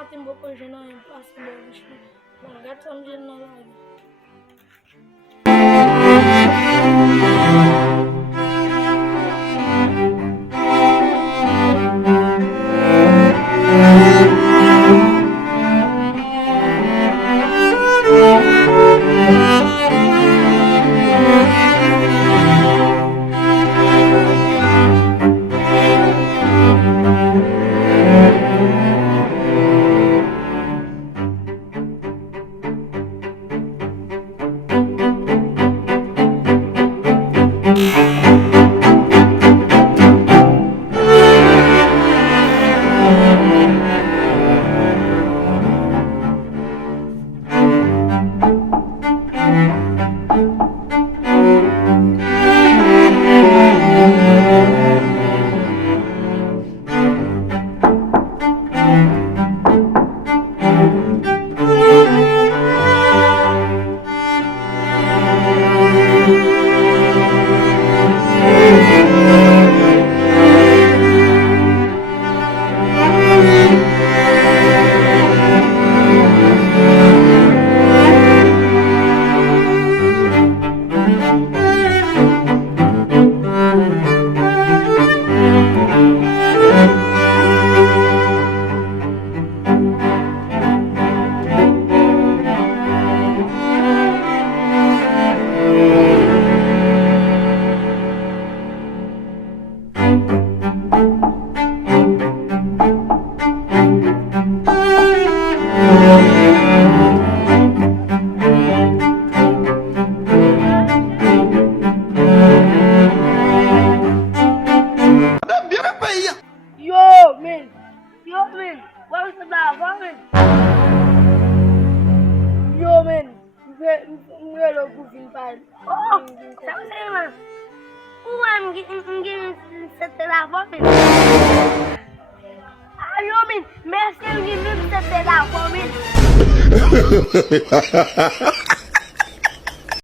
matin beaucoup je n'ai pas assez de biche. Regarde ça me gêne là. What's the matter, man? Yo, man, we're a cooking pile. Oh, something, man. Who I'm getting set the lava, man? Yo, man, may I still give him set the lava, man?